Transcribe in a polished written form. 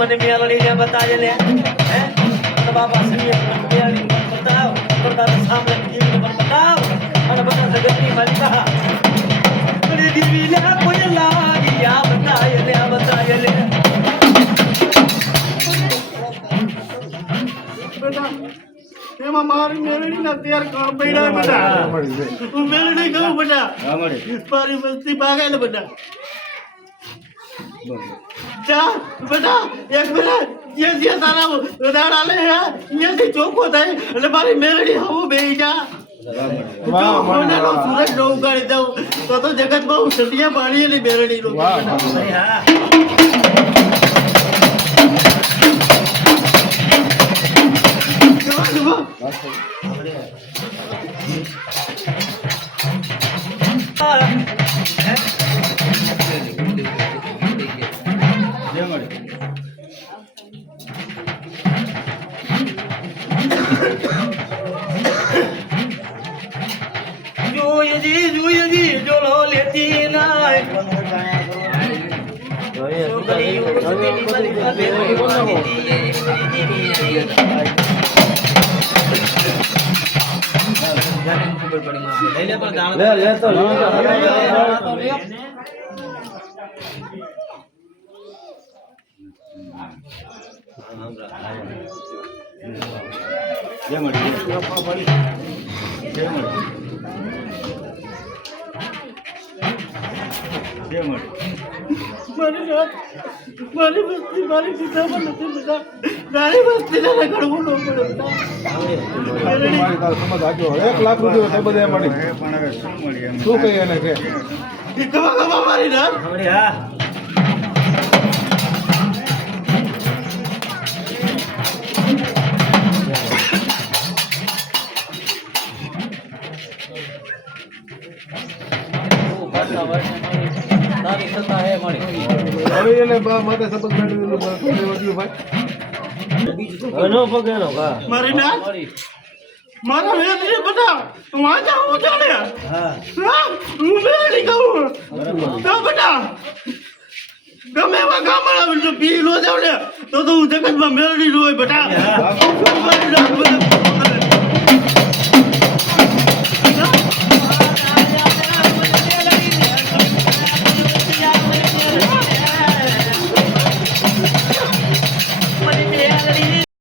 મને મેલડી ને બતાજે લે હે તો બાબા સની મેલડી બતાવ બતાવ સામે જીવ ને બતાવ અને બતા જગતની માલિકા મને દીવી ને કોઈ લાગી આ બતાય લે બેટા એમાં મારી મેલડી ના તેર કામ પડ્યા બેટા હું મેલડી કહું બેટા મારી મસ્તી ભાગે ને બેટા चा बेटा एक मिनट ये सारा दाड़ा ले है ये से चौको થાય એટલે મારી મેલડી હું બેહી જા વાહ મને નો સુરજ નો ઉગાડી દઉં તો જગત બહુ સટિયા પાણીની મેલડી નો વાહ હા જોલો લેતી નાય મારી વસ્તી મારી સીધામાં નથી બેટા મારી વસ્તી ને રગડવું ન પડે બેટા સમજ આજો 1 લાખ રૂપિયા તે બધે મળી પણ હવે શું મળી એમ શું કહી એને કે કમા મારી ના હમણી હા હવે એને બા માટે સબક મેળવેલું વધ્યું ભાઈ નો પગેનો કા મારી ના મારા વેદરી બતા તું આ જા હું ચાલે હા હું મેળી કહું તો બતા ગમે એવા ગામડા જો પી લો જાવ ને તો હું જગતમાં મેળવી લો બતા